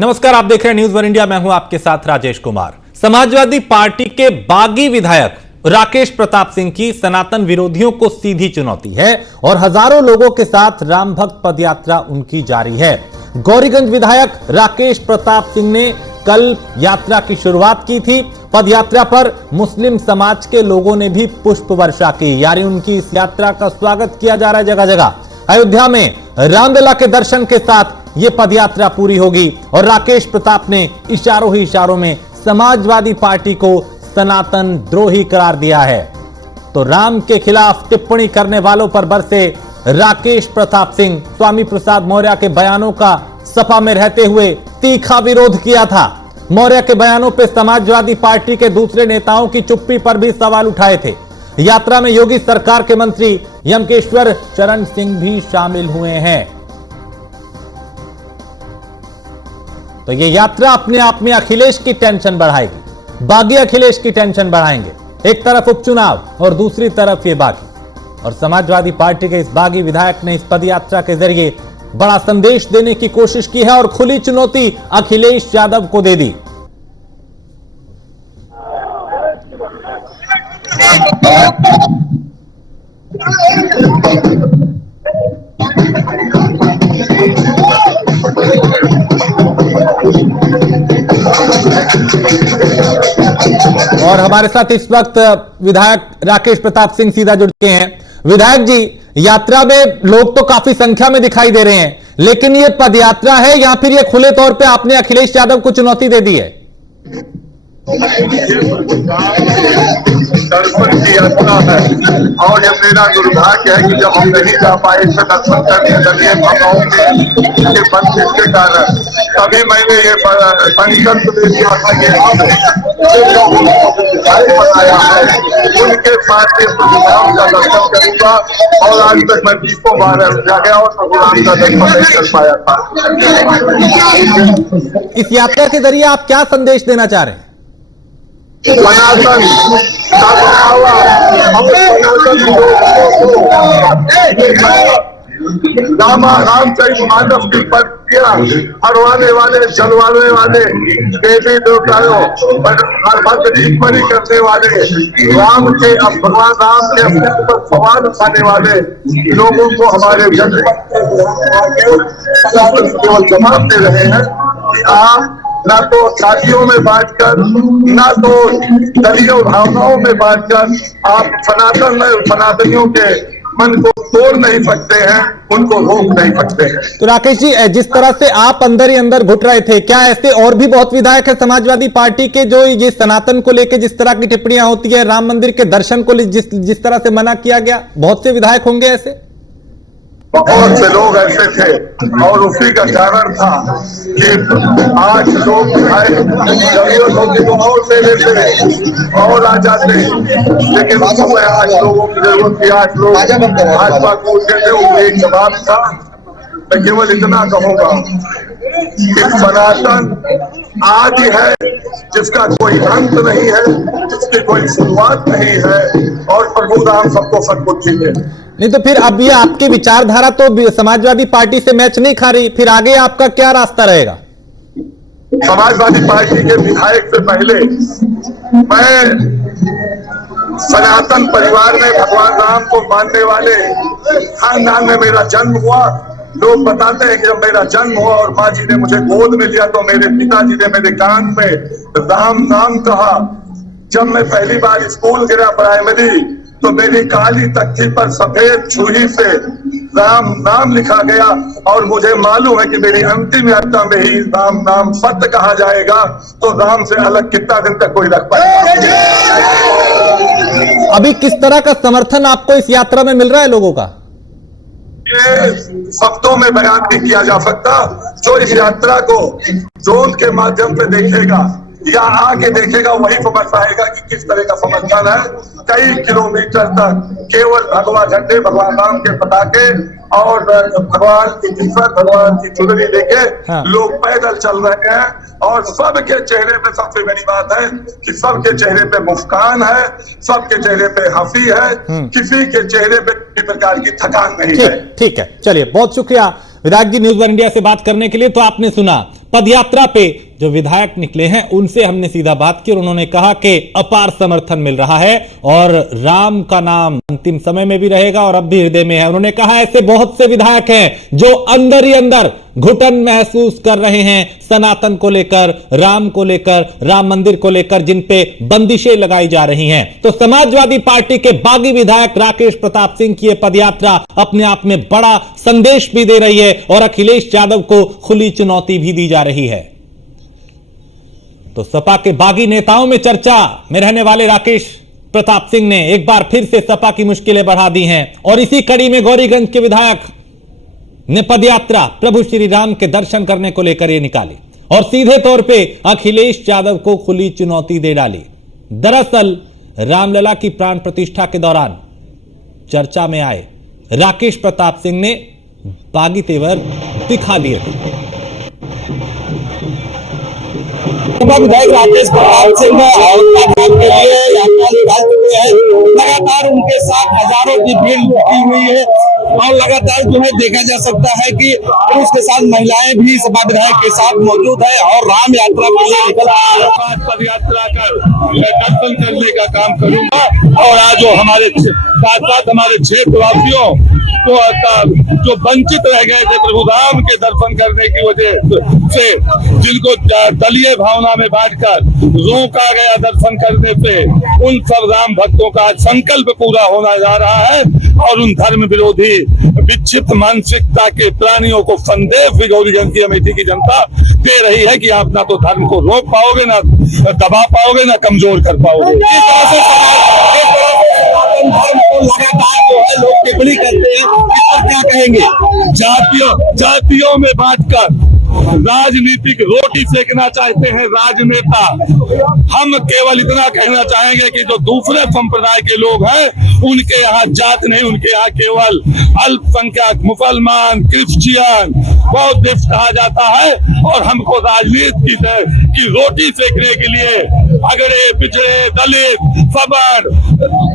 नमस्कार, आप देख रहे हैं न्यूज वन इंडिया। मैं हूं आपके साथ राजेश कुमार। समाजवादी पार्टी के बागी विधायक राकेश प्रताप सिंह की सनातन विरोधियों को सीधी चुनौती है और हजारों लोगों के साथ राम भक्त पदयात्रा उनकी जारी है। गौरीगंज विधायक राकेश प्रताप सिंह ने कल यात्रा की शुरुआत की थी। पदयात्रा पर मुस्लिम समाज के लोगों ने भी पुष्प वर्षा की, यानी उनकी इस यात्रा का स्वागत किया जा रहा है जगह जगह। अयोध्या में रामलला के दर्शन के साथ यह पदयात्रा पूरी होगी और राकेश प्रताप ने इशारों ही इशारों में समाजवादी पार्टी को सनातन द्रोही करार दिया है। तो राम के खिलाफ टिप्पणी करने वालों पर बरसे राकेश प्रताप सिंह। स्वामी प्रसाद मौर्य के बयानों का सपा में रहते हुए तीखा विरोध किया था। मौर्य के बयानों पर समाजवादी पार्टी के दूसरे नेताओं की चुप्पी पर भी सवाल उठाए थे। यात्रा में योगी सरकार के मंत्री यमकेश्वर चरण सिंह भी शामिल हुए हैं। तो यह यात्रा अपने आप में अखिलेश की टेंशन बढ़ाएगी। बागी अखिलेश की टेंशन बढ़ाएंगे। एक तरफ उपचुनाव और दूसरी तरफ ये बागी। और समाजवादी पार्टी के इस बागी विधायक ने इस पदयात्रा के जरिए बड़ा संदेश देने की कोशिश की है और खुली चुनौती अखिलेश यादव को दे दी। और हमारे साथ इस वक्त विधायक राकेश प्रताप सिंह सीधा जुड़ चुके हैं। विधायक जी, यात्रा में लोग तो काफी संख्या में दिखाई दे रहे हैं, लेकिन ये पदयात्रा है या फिर ये खुले तौर पे आपने अखिलेश यादव को चुनौती दे दी है? दर्शन की यात्रा है और ये मेरा दुर्भाग्य है कि जब हम नहीं जा पाए इसे दर्शन करने के बंदिश के कारण, तभी मैंने ये संकल्प ले लिया था कि बनाया है उनके साथ राम का दर्शन करूंगा। और आज तक मैं 20 बार जा गया और राम का दर्शन नहीं कर पाया था। इस यात्रा के जरिए आप क्या संदेश देना चाह रहे हैं? सनातन का बढ़ावा, रामचरित मानस की प्रतिक्रिया हरवाने वाले, चलवाने वाले, देवी देवताओं पर टिप्पणी करने वाले, राम के भगवान राम के अस्तित्व पर सवाल उठाने वाले लोगों को हमारे केवल जवाब दे रहे हैं कि आप ना तो जातियों में बांटकर, ना तो दलीय भावनाओं में बांटकर आप सनातनियों के मन को तोड़ नहीं सकते हैं, उनको रोक नहीं सकते हैं। तो राकेश जी, जिस तरह से आप अंदर ही अंदर घुट रहे थे, क्या ऐसे और भी बहुत विधायक है समाजवादी पार्टी के जो ये सनातन को लेकर जिस तरह की टिप्पणियां होती है, राम मंदिर के दर्शन को जिस तरह से मना किया गया, बहुत से विधायक होंगे ऐसे? बहुत से लोग ऐसे थे और उसी का कारण था कि आज लोग जरूरत होती तो और दे देते और आ जाते, लेकिन उस समय आज लोगों की जरूरत थी। आज लोग भाजपा को देते हुए एक जवाब था। मैं केवल इतना कहूंगा कि सनातन आदि है जिसका कोई अंत नहीं है, जिसकी कोई शुरुआत नहीं है और प्रभु राम सबको सब कुछ चाहिए। नहीं तो फिर अब ये आपकी विचारधारा तो समाजवादी पार्टी से मैच नहीं खा रही, फिर आगे आपका क्या रास्ता रहेगा? समाजवादी पार्टी के विधायक से पहले मैं सनातन परिवार में भगवान राम को मानने वाले खानदान में मेरा जन्म हुआ। लोग बताते हैं कि जब मेरा जन्म हुआ और माँ जी ने मुझे गोद में लिया तो मेरे पिताजी ने मेरे कान में राम नाम कहा। जब मैं पहली बार स्कूल गया प्राइमरी, तो मेरी काली तख्ती पर सफेद छुरी से राम नाम लिखा गया और मुझे मालूम है कि मेरी अंतिम यात्रा में ही राम नाम सत्य कहा जाएगा। तो राम से अलग कितना दिन तक कोई रख पाएगा? अभी किस तरह का समर्थन आपको इस यात्रा में मिल रहा है लोगों का? ये शब्दों में बयान नहीं किया जा सकता। जो इस यात्रा को ड्रोन के माध्यम से देखेगा या आके देखेगा वही समझ पाएगा कि किस तरह का समर्थन है। कई किलोमीटर तक केवल भगवा झंडे, भगवान राम के पताके और भगवान की किस्मत, भगवान की चुनरी लेके लोग पैदल चल रहे हैं और सबके चेहरे पे सबसे बड़ी बात है कि सबके चेहरे पे मुस्कान है, सबके चेहरे पे हंसी है, किसी के चेहरे पे किसी प्रकार की थकान नहीं है। ठीक है, चलिए, बहुत शुक्रिया विधायक जी न्यूज वन इंडिया से बात करने के लिए। तो आपने सुना पदयात्रा पे जो विधायक निकले हैं उनसे हमने सीधा बात की और उन्होंने कहा कि अपार समर्थन मिल रहा है और राम का नाम अंतिम समय में भी रहेगा और अब भी हृदय में है। उन्होंने कहा ऐसे बहुत से विधायक हैं जो अंदर ही अंदर घुटन महसूस कर रहे हैं सनातन को लेकर, राम को लेकर, राम मंदिर को लेकर, जिन पे बंदिशें लगाई जा रही हैं। तो समाजवादी पार्टी के बागी विधायक राकेश प्रताप सिंह की यह पदयात्रा अपने आप में बड़ा संदेश भी दे रही है और अखिलेश यादव को खुली चुनौती भी दी जा रही है। तो सपा के बागी नेताओं में चर्चा में रहने वाले राकेश प्रताप सिंह ने एक बार फिर से सपा की मुश्किलें बढ़ा दी हैं और इसी कड़ी में गौरीगंज के विधायक ने पदयात्रा प्रभु श्री राम के दर्शन करने को लेकर यह निकाली और सीधे तौर पे अखिलेश यादव को खुली चुनौती दे डाली। दरअसल रामलला की प्राण प्रतिष्ठा के दौरान चर्चा में आए राकेश प्रताप सिंह ने बागी तेवर दिखा दिए थे। विधायक राकेश प्रताप सिंह के लिए यात्रा निकाल चुके हैं। लगातार उनके साथ हजारों की भीड़ लगी हुई है और लगातार जो है देखा जा सकता है कि उसके साथ महिलाएं भी सपा विधायक के साथ मौजूद है और राम यात्रा के लिए निकल रही है। पद यात्रा कर दर्शन करने का काम करूंगा और आज जो हमारे साथ साथ हमारे क्षेत्रवासियों को जो वंचित रह गए थे प्रभु राम के दर्शन करने की वजह से, जिनको दलीय भावना में बांटकर रोका गया दर्शन करने पे, उन सब राम भक्तों का संकल्प पूरा होना जा रहा है और उन धर्म विरोधी विक्षिप्त मानसिकता के प्राणियों को संदेश भी गौरीगंज की अमेठी की जनता दे रही है कि आप ना तो धर्म को रोक पाओगे, ना दबा पाओगे, ना कमजोर कर पाओगे। इस तरह से धर्म को लगातार जो है लोग टिप्पणी करते हैं, इस पर क्या कहेंगे? जातियों में बांटकर राजनीतिक रोटी सेकना चाहते हैं राजनेता। हम केवल इतना कहना चाहेंगे कि जो दूसरे संप्रदाय के लोग हैं उनके यहाँ जात नहीं, उनके यहाँ केवल अल्पसंख्यक मुसलमान, क्रिश्चियन, बौद्धिस्ट कहा जाता है और हमको राजनीति की रोटी सेकने के लिए अगड़े पिछड़े दलित सवर्ण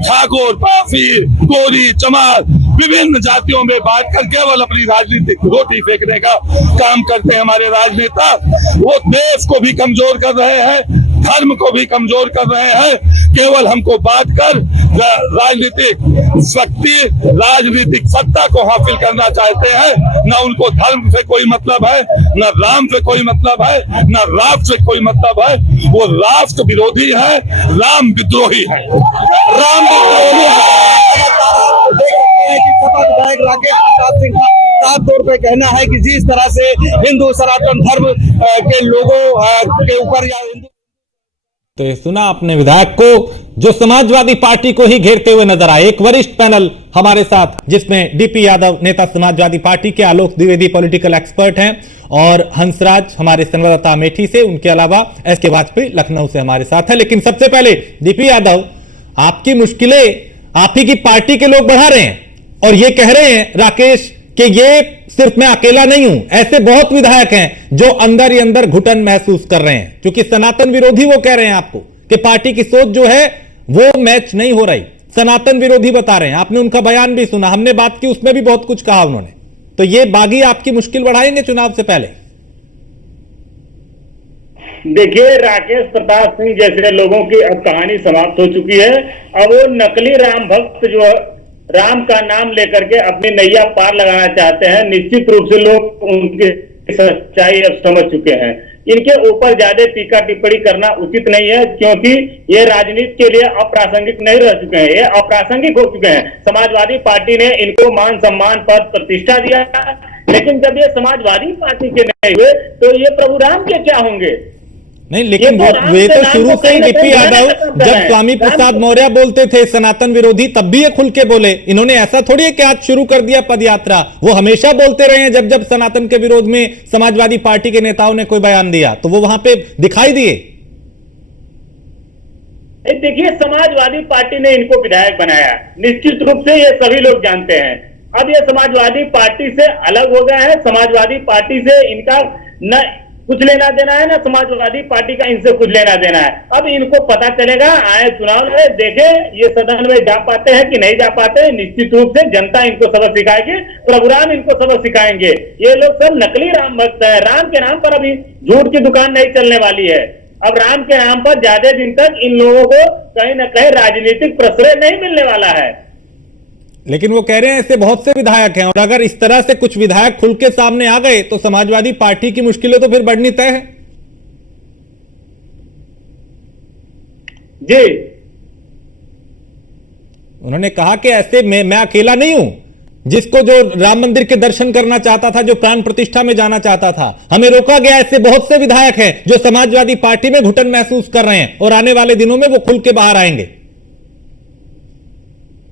ठाकुर पासी गोरी चमार विभिन्न जातियों में बांटकर केवल अपनी राजनीतिक रोटी फेंकने का काम करते हैं हमारे राजनेता। वो देश को भी कमजोर कर रहे हैं, धर्म को भी कमजोर कर रहे हैं। केवल हमको बांटकर राजनीतिक शक्ति, राजनीतिक सत्ता को हासिल करना चाहते हैं। न उनको धर्म से कोई मतलब है, न राम से कोई मतलब है, न राष्ट्र से कोई मतलब है। वो राष्ट्र विरोधी है, राम विद्रोही है। राम विद्रोही विधायक राकेश प्रताप सिंह का साफ तौर पे कहना है कि जिस तरह से हिंदू सनातन धर्म के लोगों के ऊपर या हिंदू, तो ये सुना अपने विधायक को जो समाजवादी पार्टी को ही घेरते हुए नजर आए। एक वरिष्ठ पैनल हमारे साथ जिसमें डीपी यादव नेता समाजवादी पार्टी के, आलोक द्विवेदी पॉलिटिकल एक्सपर्ट हैं और हंसराज हमारे संवाददाता अमेठी से, उनके अलावा एस.के. वाजपेयी लखनऊ से हमारे साथ है। लेकिन सबसे पहले डीपी यादव, आपकी मुश्किलें आप ही की पार्टी के लोग बढ़ा रहे हैं और ये कह रहे हैं राकेश कि ये सिर्फ मैं अकेला नहीं हूं, ऐसे बहुत विधायक हैं जो अंदर ही अंदर घुटन महसूस कर रहे हैं, क्योंकि सनातन विरोधी वो कह रहे हैं आपको कि पार्टी की सोच जो है वो मैच नहीं हो रही, सनातन विरोधी बता रहे हैं। आपने उनका बयान भी सुना, हमने बात की, उसमें भी बहुत कुछ कहा उन्होंने। तो ये बागी आपकी मुश्किल बढ़ाएंगे चुनाव से पहले? देखिए, राकेश प्रताप सिंह जैसे लोगों की अब कहानी समाप्त हो चुकी है। अब वो नकली राम भक्त जो राम का नाम लेकर के अपनी नैया पार लगाना चाहते हैं, निश्चित रूप से लोग उनकी सच्चाई अब समझ चुके हैं। इनके ऊपर ज्यादा टीका टिप्पणी करना उचित नहीं है, क्योंकि ये राजनीति के लिए अप्रासंगिक नहीं रह चुके हैं, ये अप्रासंगिक हो चुके हैं। समाजवादी पार्टी ने इनको मान सम्मान पद प्रतिष्ठा दिया, लेकिन जब ये समाजवादी पार्टी के नहीं हुए तो ये प्रभु राम के क्या होंगे? नहीं, लेकिन वे तो शुरू से ही डीपी यादव, जब स्वामी प्रसाद मौर्य बोलते थे सनातन विरोधी, तब भी ये खुल के बोले। इन्होंने ऐसा थोड़ी है कि आज शुरू कर दिया पदयात्रा, वो हमेशा बोलते रहे हैं। जब जब सनातन के विरोध में समाजवादी पार्टी के नेताओं ने कोई बयान दिया तो वो वहां पे दिखाई दिए। देखिए, समाजवादी पार्टी ने इनको विधायक बनाया, निश्चित रूप से ये सभी लोग जानते हैं। अब ये समाजवादी पार्टी से अलग हो गए हैं, समाजवादी पार्टी से इनका न कुछ लेना देना है, ना समाजवादी पार्टी का इनसे कुछ लेना देना है। अब इनको पता चलेगा, आए चुनाव में देखे ये सदन में जा पाते हैं कि नहीं जा पाते हैं। निश्चित रूप से जनता इनको सबक सिखाएगी, प्रभुराम इनको सबक सिखाएंगे। ये लोग सब नकली राम भक्त है। राम के नाम पर अभी झूठ की दुकान नहीं चलने वाली है। अब राम के नाम पर ज्यादा दिन तक इन लोगों को कहीं ना कहीं राजनीतिक प्रश्रय नहीं मिलने वाला है। लेकिन वो कह रहे हैं ऐसे बहुत से विधायक हैं, और अगर इस तरह से कुछ विधायक खुल के सामने आ गए तो समाजवादी पार्टी की मुश्किलें तो फिर बढ़नी तय है। जी, उन्होंने कहा कि ऐसे मैं अकेला नहीं हूं, जिसको जो राम मंदिर के दर्शन करना चाहता था, जो प्राण प्रतिष्ठा में जाना चाहता था, हमें रोका गया। ऐसे बहुत से विधायक हैं जो समाजवादी पार्टी में घुटन महसूस कर रहे हैं और आने वाले दिनों में वो खुल के बाहर आएंगे।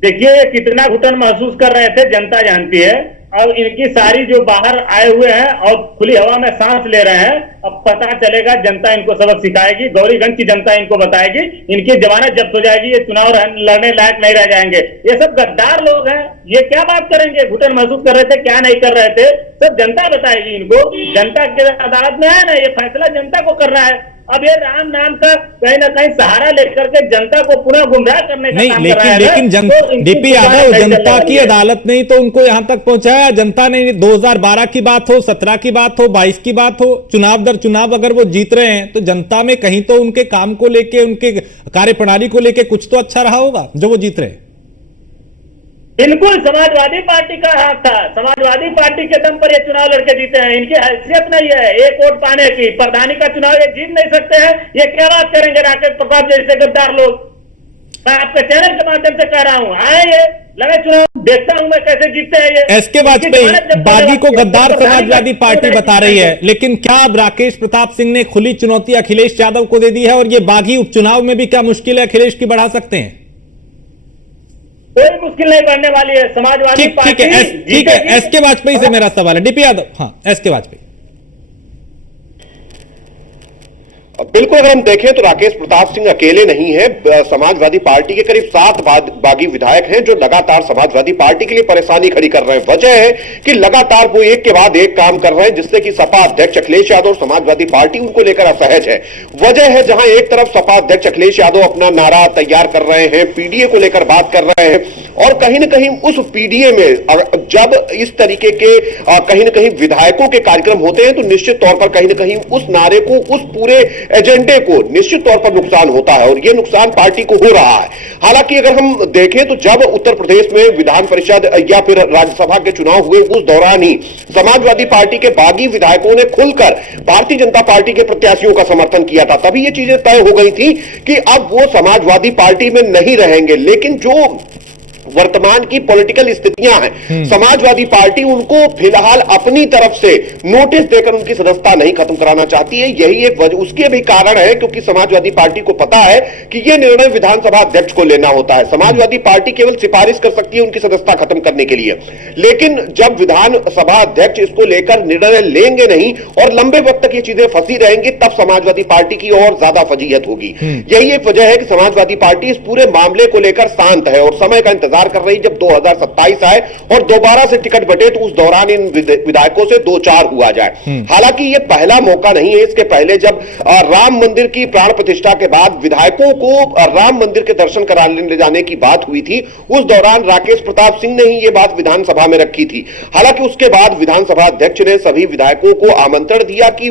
देखिए ये कितना घुटन महसूस कर रहे थे जनता जानती है। अब इनकी सारी जो बाहर आए हुए हैं और खुली हवा में सांस ले रहे हैं, अब पता चलेगा, जनता इनको सबक सिखाएगी। गौरीगंज की जनता इनको बताएगी, इनकी जमानत जब्त हो जाएगी, ये चुनाव लड़ने लायक नहीं रह जाएंगे। ये सब गद्दार लोग हैं, ये क्या बात करेंगे? घुटन महसूस कर रहे थे, क्या नहीं कर रहे थे, सब जनता बताएगी इनको। जनता के अदालत में है ना, ये फैसला जनता को करना है। अब ये राम नाम का कहीं ना कहीं सहारा लेकर के जनता को पुनः गुमराह करने का काम कर रहा है। लेकिन डीपी यादव, जनता की अदालत नहीं तो उनको यहां तक पहुंचाया जनता ने। 2012 की बात हो, 17 की बात हो, 22 की बात हो, चुनाव दर चुनाव अगर वो जीत रहे हैं तो जनता में कहीं तो उनके काम को लेके, उनके कार्यप्रणाली को लेके कुछ तो अच्छा रहा होगा जो वो जीत रहे हैं। बिल्कुल समाजवादी पार्टी का हाथ था। समाजवादी पार्टी के दम पर ये चुनाव लड़के जीते हैं। इनकी हैसियत नहीं है एक वोट पाने की। प्रधानी का चुनाव ये जीत नहीं सकते हैं। ये क्या बात करेंगे राकेश प्रताप जैसे गद्दार लोग? मैं आपके चैनल के माध्यम से कह रहा हूँ, आए ये लगे चुनाव, देखता हूं मैं कैसे जीतते हैं ये। एसके वाजपेयी बागी को गद्दार समाजवादी पार्टी बता रही है, लेकिन क्या अब राकेश प्रताप सिंह ने खुली चुनौती अखिलेश यादव को दे दी है? और ये बागी उपचुनाव में भी क्या मुश्किल है अखिलेश की बढ़ा सकते हैं? कोई मुश्किल नहीं बढ़ने वाली है। समाजवादी पार्टी ठीक है। एसके वाजपेयी से मेरा सवाल है, डीपी यादव। हाँ, एसके वाजपेयी। बिल्कुल, अगर हम देखें तो राकेश प्रताप सिंह अकेले नहीं है। समाजवादी पार्टी के करीब 7 बागी विधायक हैं जो लगातार समाजवादी पार्टी के लिए परेशानी खड़ी कर रहे हैं। वजह है कि लगातार वो एक के बाद एक काम कर रहे हैं, जिससे कि सपा अध्यक्ष अखिलेश यादव और समाजवादी पार्टी उनको लेकर असहज है। वजह है जहां एक तरफ सपा अध्यक्ष अखिलेश यादव अपना नारा तैयार कर रहे हैं, पीडीए को लेकर बात कर रहे हैं, और कहीं ना कहीं उस पीडीए में जब इस तरीके के कहीं ना कहीं विधायकों के कार्यक्रम होते हैं तो निश्चित तौर पर कहीं ना कहीं उस नारे को, उस पूरे एजेंडे को निश्चित तौर पर नुकसान होता है, और यह नुकसान पार्टी को हो रहा है। हालांकि अगर हम देखें तो जब उत्तर प्रदेश में विधान परिषद या फिर राज्यसभा के चुनाव हुए, उस दौरान ही समाजवादी पार्टी के बागी विधायकों ने खुलकर भारतीय जनता पार्टी के प्रत्याशियों का समर्थन किया था। तभी ये चीजें तय हो गई थी कि अब वो समाजवादी पार्टी में नहीं रहेंगे। लेकिन जो वर्तमान की पॉलिटिकल स्थितियां हैं, समाजवादी पार्टी उनको फिलहाल अपनी तरफ से नोटिस देकर उनकी सदस्यता नहीं खत्म कराना चाहती है। यही एक वजह, उसके भी कारण है क्योंकि समाजवादी पार्टी को पता है कि यह निर्णय विधानसभा अध्यक्ष को लेना होता है। समाजवादी पार्टी केवल सिफारिश कर सकती है उनकी सदस्यता खत्म करने के लिए, लेकिन जब विधानसभा अध्यक्ष इसको लेकर निर्णय लेंगे नहीं और लंबे वक्त तक ये चीजें फंसी रहेंगी, तब समाजवादी पार्टी की और ज्यादा फजीहत होगी। यही एक वजह है कि समाजवादी पार्टी इस पूरे मामले को लेकर शांत है और समय का इंतजार कर रही। जब 2027 आए और दोबारा से टिकट बटे तो उस दौरान इन विधायकों से 2-4 हुआ जाए। हालांकि यह पहला मौका नहीं है। इसके पहले जब राम मंदिर की प्राण प्रतिष्ठा के बाद विधायकों को राम मंदिर के दर्शन कराने ले जाने की बात हुई थी, उस दौरान राकेश प्रताप सिंह ने ही यह बात विधानसभा में रखी थी। हालांकि उसके बाद विधानसभा अध्यक्ष ने सभी विधायकों को आमंत्रण दिया कि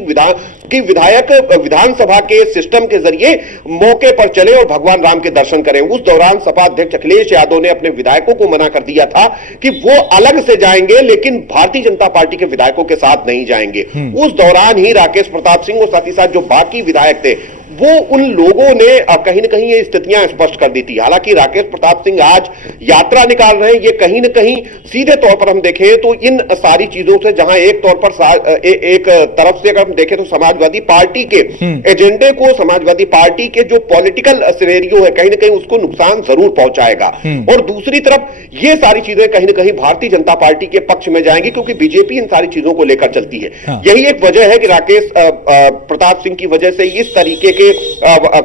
विधायक विधानसभा के सिस्टम के जरिए मौके पर चले और भगवान राम के दर्शन करें। उस दौरान सपा अध्यक्ष अखिलेश यादव ने अपने विधायकों को मना कर दिया था कि वो अलग से जाएंगे, लेकिन भारतीय जनता पार्टी के विधायकों के साथ नहीं जाएंगे। उस दौरान ही राकेश प्रताप सिंह और साथ ही साथ जो बाकी विधायक थे, वो उन लोगों ने कहीं ना कहीं ये स्थितियां स्पष्ट कर दी थी। हालांकि राकेश प्रताप सिंह आज यात्रा निकाल रहे हैं। ये कहीं ना कहीं सीधे तौर पर हम देखें तो इन सारी चीजों से, जहां एक तौर पर एक तरफ से अगर हम देखें तो समाजवादी पार्टी के एजेंडे को, समाजवादी पार्टी के जो पॉलिटिकल सिनेरियो है, कहीं ना कहीं उसको नुकसान जरूर पहुंचाएगा। और दूसरी तरफ ये सारी चीजें कहीं ना कहीं भारतीय जनता पार्टी के पक्ष में जाएंगी, क्योंकि बीजेपी इन सारी चीजों को लेकर चलती है। यही एक वजह है कि राकेश प्रताप सिंह की वजह से इस तरीके के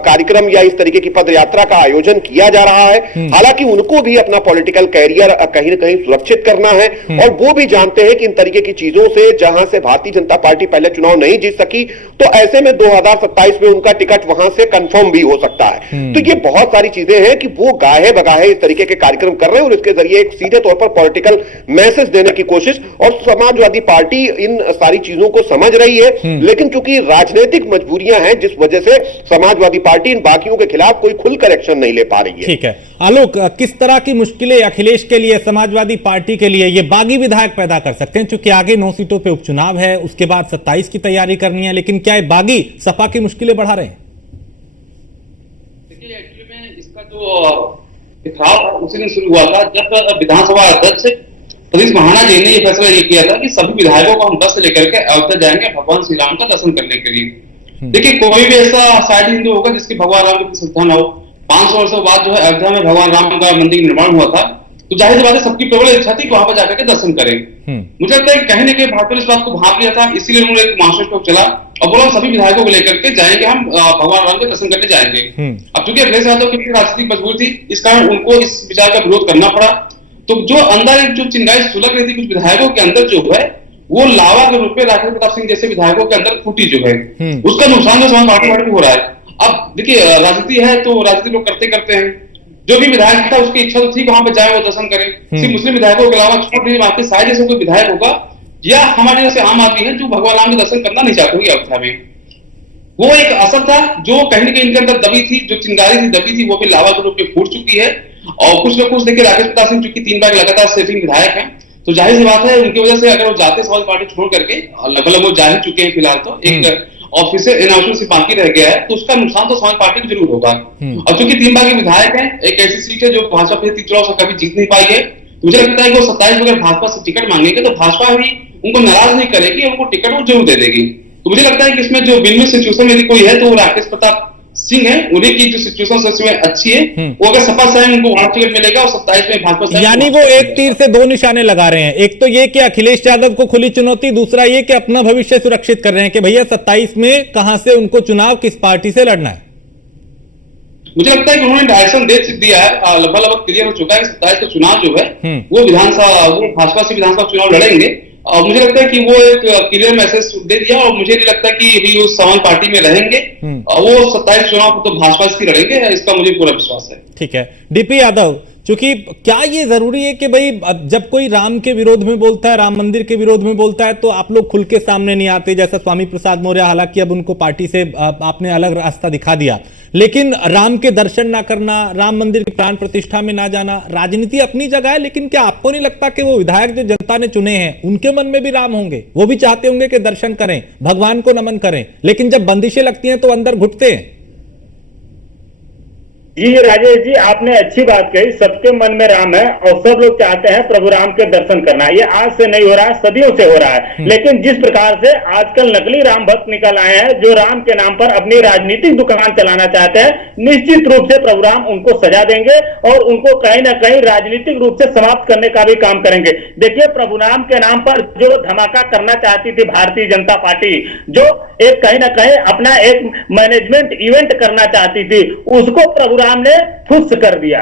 कार्यक्रम या इस तरीके की पद यात्रा का आयोजन किया जा रहा है। हालांकि उनको भी अपना पॉलिटिकल कैरियर कहीं ना कहीं सुरक्षित करना है और वो भी जानते हैं कि इन तरीके की चीजों से जहां से भारतीय जनता पार्टी पहले चुनाव नहीं जीत सकी, तो ऐसे में 2027 में उनका टिकट वहां से कंफर्म भी हो सकता है। तो ये बहुत सारी चीजें हैं कि वो गाहे बगाहे इस तरीके के कार्यक्रम कर रहे हैं और इसके जरिए एक सीधे तौर पर पॉलिटिकल मैसेज देने की कोशिश, और समाजवादी पार्टी इन सारी चीजों को समझ रही है। लेकिन क्योंकि राजनीतिक मजबूरियां हैं जिस वजह से समाजवादी पार्टी इन बाकियों के खिलाफ कोई खुलकर एक्शन नहीं ले पा रही है। ठीक है आलोक, किस तरह की मुश्किलें अखिलेश के लिए, समाजवादी पार्टी के लिए ये बागी विधायक पैदा कर सकते हैं? क्योंकि आगे 9 सीटों पे उपचुनाव है, उसके बाद 27 की तैयारी करनी है, लेकिन क्या ये बागी सपा की मुश्किलें बढ़ा रहे हैं? देखिए एक्चुअली में इसका जो बिखराव उसी दिन शुरू हुआ था जब विधानसभा अध्यक्ष सतीश महाना जी ने यह फैसला किया था कि सभी विधायकों को हम बस से लेकर के अयोध्या जाएंगे भगवान श्री राम का दर्शन करने के लिए। देखिए कोई भी ऐसा शायद हिंदू होगा जिसकी भगवान राम की श्रद्धा न हो। 500 वर्षों बाद जो है अयोध्या में भगवान राम का मंदिर निर्माण हुआ था, तो जाहिर सी बात है सबकी प्रबल इच्छा थी कि वहां पर जाकर के दर्शन करें। मुझे लगता है कहीं ना कहीं भाजपा ने इस बात को भाप लिया था, इसीलिए उन्होंने एक मास्टर चला और बोला सभी विधायकों को लेकर के जाएंगे, हम भगवान राम के दर्शन करने जाएंगे। अब चूंकि अखिलेश यादव की राजनीतिक मजबूरी थी, इस कारण उनको इस विचार का विरोध करना पड़ा। तो जो अंदर एक जो चिंगारी सुलग रही थी कुछ विधायकों के अंदर जो है वो लावा के रूप में राकेश प्रताप सिंह जैसे विधायकों के अंदर फूटी जो है, उसका नुकसान जो समाज पार्टी को हो रहा है। अब देखिए राजनीति है तो राजनीति लोग करते करते हैं, जो भी विधायक था उसकी इच्छा तो थी वहां पर जाए वो दर्शन करें। सिर्फ मुस्लिम विधायकों के अलावा छोड़ दीजिए बाकी शायद जैसे कोई विधायक होगा या हमारे जैसे आम आदमी है जो भगवान राम के दर्शन करना नहीं चाहते होगी अयोध्या में, वो एक असर था जो कहीं ना कहीं इनके अंदर दबी थी, जो चिंगारी थी दबी थी, वो भी लावा के रूप में फूट चुकी है। और कुछ न कुछ देखिए राकेश प्रताप सिंह चूंकि 3 बार लगातार सिटिंग विधायक है, तो जाहिर सी बात है उनकी वजह से अगर वो जाते समाज पार्टी छोड़ करके लगभग वो जा ही चुके हैं फिलहाल, तो एक ऑफिशियल अनाउंसमेंट से बाकी रह गया है, तो उसका नुकसान तो समाज पार्टी को जरूर होगा। और चूंकि 3 बार के विधायक है, एक ऐसी सीट है जो भाजपा पिछले 3 चुनाव से कभी जीत नहीं पाई है, तो मुझे लगता है कि वो 27 में अगर भाजपा से टिकट मांगेंगे तो भाजपा भी उनको नाराज नहीं करेगी, उनको टिकट वो जरूर दे देगी। तो मुझे लगता है कि इसमें जो विन-विन सिचुएशन यदि कोई है तो वो राकेश प्रताप सिंह है, उन्हीं की जो सिचुएशन सच में अच्छी है, वो अगर सपा से उनको वहां टिकट मिलेगा और 27 में भाजपा से, यानी वो एक तीर से 2 निशाने लगा रहे हैं। एक तो ये कि अखिलेश यादव को खुली चुनौती, दूसरा ये कि अपना भविष्य सुरक्षित कर रहे हैं कि भैया 27 में कहां से उनको चुनाव किस पार्टी से लड़ना है। मुझे लगता है कि उन्होंने डायरेक्शन दे दिया है, लगभग क्लियर हो चुका है कि 27 का चुनाव जो है वो भाजपा से विधानसभा चुनाव लड़ेंगे। और मुझे लगता है कि वो एक क्लियर मैसेज दे दिया और मुझे नहीं लगता कि अभी वो समाज पार्टी में रहेंगे, वो 27 चुनाव तो भाजपा से लड़ेंगे, इसका मुझे पूरा विश्वास है। ठीक है डीपी यादव, क्योंकि क्या ये जरूरी है कि भाई जब कोई राम के विरोध में बोलता है, राम मंदिर के विरोध में बोलता है, तो आप लोग खुल के सामने नहीं आते, जैसा स्वामी प्रसाद मौर्य, हालांकि अब उनको पार्टी से आपने अलग रास्ता दिखा दिया, लेकिन राम के दर्शन ना करना, राम मंदिर की प्राण प्रतिष्ठा में ना जाना, राजनीति अपनी जगह है, लेकिन क्या आपको नहीं लगता कि वो विधायक जो जनता ने चुने हैं उनके मन में भी राम होंगे? वो भी चाहते होंगे कि दर्शन करें, भगवान को नमन करें, लेकिन जब बंदिशें लगती हैं तो अंदर घुटते हैं। जी राजेश जी, आपने अच्छी बात कही, सबके मन में राम है और सब लोग चाहते हैं प्रभु राम के दर्शन करना। ये आज से नहीं हो रहा है, सदियों से हो रहा है। लेकिन जिस प्रकार से आजकल नकली राम भक्त निकल आए हैं जो राम के नाम पर अपनी राजनीतिक दुकान चलाना चाहते हैं, निश्चित रूप से प्रभु राम उनको सजा देंगे और उनको कहीं ना कहीं राजनीतिक रूप से समाप्त करने का भी काम करेंगे। देखिए प्रभु राम के नाम पर जो धमाका करना चाहती थी भारतीय जनता पार्टी, जो एक कहीं ना कहीं अपना एक मैनेजमेंट इवेंट करना चाहती थी, उसको प्रभु राम ने फुस कर दिया।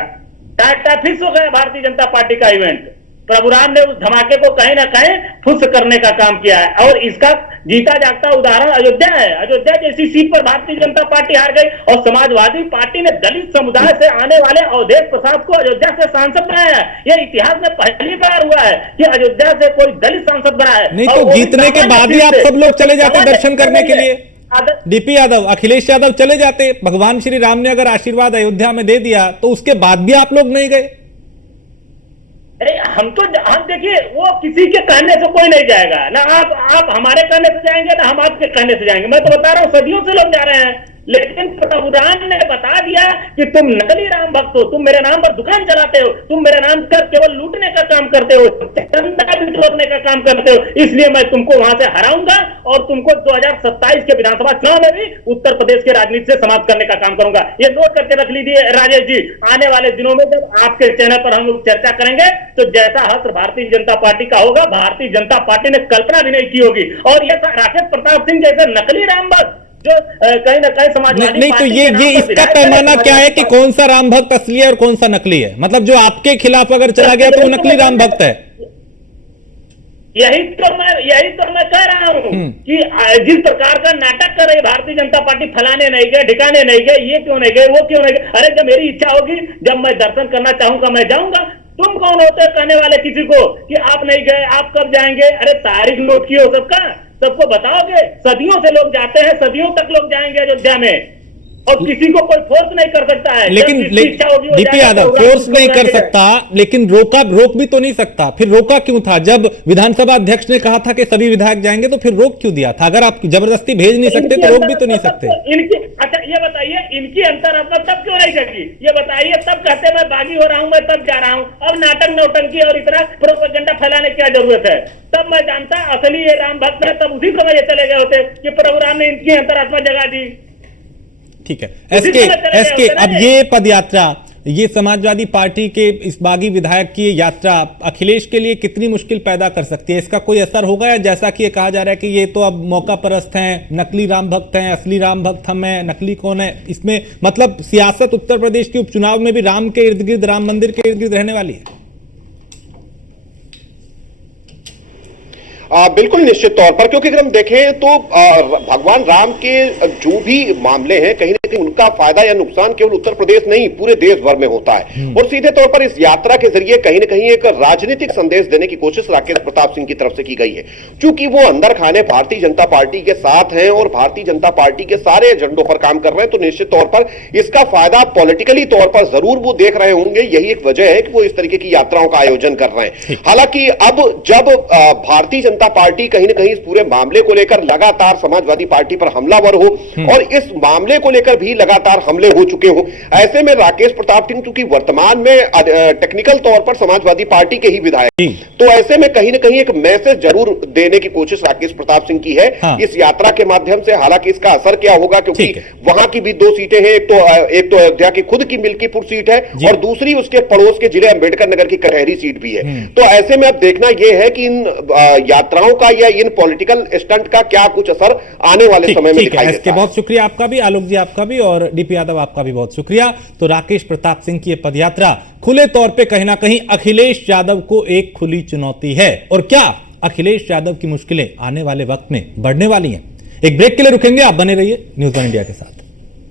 टाटा फिक्स हो गया भारतीय जनता पार्टी का इवेंट। प्रभु राम ने उस धमाके को कहीं ना कहीं फुस करने का काम किया है और इसका जीता जागता उदाहरण अयोध्या है। अयोध्या जैसी सीट पर भारतीय जनता पार्टी हार गई और समाजवादी पार्टी ने दलित समुदाय से आने वाले अवधेश प्रसाद को अयोध्या से सांसद बनाया है। यह इतिहास में पहली बार हुआ है कि अयोध्या से कोई दलित सांसद बना है। नहीं तो जीतने के बाद ही आप सब लोग चले जाते दर्शन करने के लिए। डीपी यादव, अखिलेश यादव चले जाते, भगवान श्री राम ने अगर आशीर्वाद अयोध्या में दे दिया तो उसके बाद भी आप लोग नहीं गए। हम देखिए वो किसी के कहने से कोई नहीं जाएगा, ना आप हमारे कहने से जाएंगे ना हम आपके कहने से जाएंगे। मैं तो बता रहा हूँ सदियों से लोग जा रहे हैं, लेकिन प्रभु राम ने बता दिया कि तुम नकली राम भक्त हो, तुम मेरे नाम पर दुकान चलाते हो, तुम मेरे नाम पर केवल लूटने का काम करते हो, चंदा बिटोरने का काम करते हो, इसलिए मैं तुमको वहां से हराऊंगा और तुमको 2027 के विधानसभा चुनाव में भी उत्तर प्रदेश के राजनीति से समाप्त करने का काम करूंगा। ये नोट करके रख लीजिए राजेश जी, आने वाले दिनों में जब आपके चैनल पर हम लोग चर्चा करेंगे तो जैसा हश्र भारतीय जनता पार्टी का होगा, भारतीय जनता पार्टी ने कल्पना भी नहीं की होगी। और ये राकेश प्रताप सिंह जैसे नकली राम भक्त जो कहीं ना कहीं समाजवादी नहीं तो पार्टी ये के नाम पर इसका विधायक पैमाना बने, क्या है कि कौन सा राम भक्त असली है और कौन सा नकली है? मतलब जो आपके खिलाफ अगर चला गया तो वो नकली राम भक्त है। यही तो मैं कह रहा हूँ कि जिस प्रकार का नाटक कर रही भारतीय जनता पार्टी, फलाने नहीं गए, ठिकाने नहीं गए, ये क्यों नहीं गए, वो क्यों नहीं गए। अरे जब मेरी इच्छा होगी, जब मैं दर्शन करना चाहूंगा मैं जाऊंगा। तुम कौन होते हैं कहने वाले किसी को कि आप नहीं गए, आप कब जाएंगे? अरे तारीख नोट की हो सबको बताओगे। सदियों से लोग जाते हैं, सदियों तक लोग जाएंगे अयोध्या में, और किसी को कोई फोर्स नहीं कर सकता है। लेकिन डीपी यादव फोर्स नहीं कर सकता, लेकिन रोक भी तो नहीं सकता। फिर रोका क्यों था? जब विधानसभा अध्यक्ष ने कहा था कि सभी विधायक जाएंगे तो फिर रोक क्यों दिया था? अगर आप जबरदस्ती भेज नहीं सकते तो रोक भी तो नहीं सकते। अच्छा ये बताइए, इनकी अंतरात्मा तब क्यों नहीं जगी? ये बताइए, तब कहते मैं बागी हो रहा हूं, मैं तब जा रहा हूं। अब नाटक नौटंकी और इतना प्रोपेगेंडा फैलाने की क्या जरूरत है? तब मैं जानता असली ये राम भक्त है, तब उसी समय ये चले गए होते कि प्रोग्राम ने इनकी अंतरात्मा जगा दी। ठीक है, एसके अब ये पदयात्रा, ये समाजवादी पार्टी के इस बागी विधायक की यात्रा अखिलेश के लिए कितनी मुश्किल पैदा कर सकती है? इसका कोई असर होगा, या जैसा कि ये कहा जा रहा है कि ये तो अब मौका परस्त हैं, नकली राम भक्त हैं, असली राम भक्त हम हैं, नकली कौन है? इसमें मतलब सियासत उत्तर प्रदेश के उपचुनाव में भी राम के इर्द गिर्द, राम मंदिर के इर्द गिर्द रहने वाली है। बिल्कुल निश्चित तौर पर, क्योंकि अगर हम देखें तो भगवान राम के जो भी मामले हैं कहीं ना कहीं उनका फायदा या नुकसान केवल उत्तर प्रदेश नहीं पूरे देश भर में होता है। और सीधे तौर पर इस यात्रा के जरिए कहीं ना कहीं एक राजनीतिक संदेश देने की कोशिश राकेश प्रताप सिंह की तरफ से की गई है। चूंकि वो अंदर खाने भारतीय जनता पार्टी के साथ हैं और भारतीय जनता पार्टी के सारे एजेंडों पर काम कर रहे हैं, तो निश्चित तौर पर इसका फायदा पॉलिटिकली तौर पर जरूर वो देख रहे होंगे। यही एक वजह है कि वो इस तरीके की यात्राओं का आयोजन कर रहे हैं। हालांकि अब जब भारतीय जनता पार्टी कहीं ना कहीं इस पूरे मामले को लेकर लगातार समाजवादी पार्टी पर हमलावर हो और इस मामले को लेकर भी लगातार हमले हो चुके हो, ऐसे में राकेश प्रताप सिंह चूंकि वर्तमान में टेक्निकल तौर पर समाजवादी पार्टी के ही विधायक, तो ऐसे में कहीं ना कहीं एक मैसेज जरूर देने की कोशिश राकेश प्रताप सिंह की है इस यात्रा के माध्यम से। हालांकि इसका असर क्या होगा, क्योंकि वहां की भी 2 सीटें हैं, एक तो अयोध्या की खुद की मिल्कीपुर सीट है और दूसरी उसके पड़ोस के जिले अंबेडकर नगर की कटहरी सीट भी है। तो ऐसे में अब देखना यह है कि इन यात्राओं का या इन पॉलिटिकल स्टंट का क्या कुछ असर आने वाले समय में दिखाई देता है। बहुत शुक्रिया आपका भी, आलोक जी आपका भी, और डीपी यादव आपका भी बहुत शुक्रिया। तो राकेश प्रताप सिंह की यह पदयात्रा खुले तौर पे कहीं ना कहीं अखिलेश यादव को एक खुली चुनौती है। और क्या अखिलेश यादव की मुश्किलें आने वाले वक्त में बढ़ने वाली हैं? एक ब्रेक के लिए रुकेंगे, आप बने रहिए न्यूज़ वन इंडिया के साथ।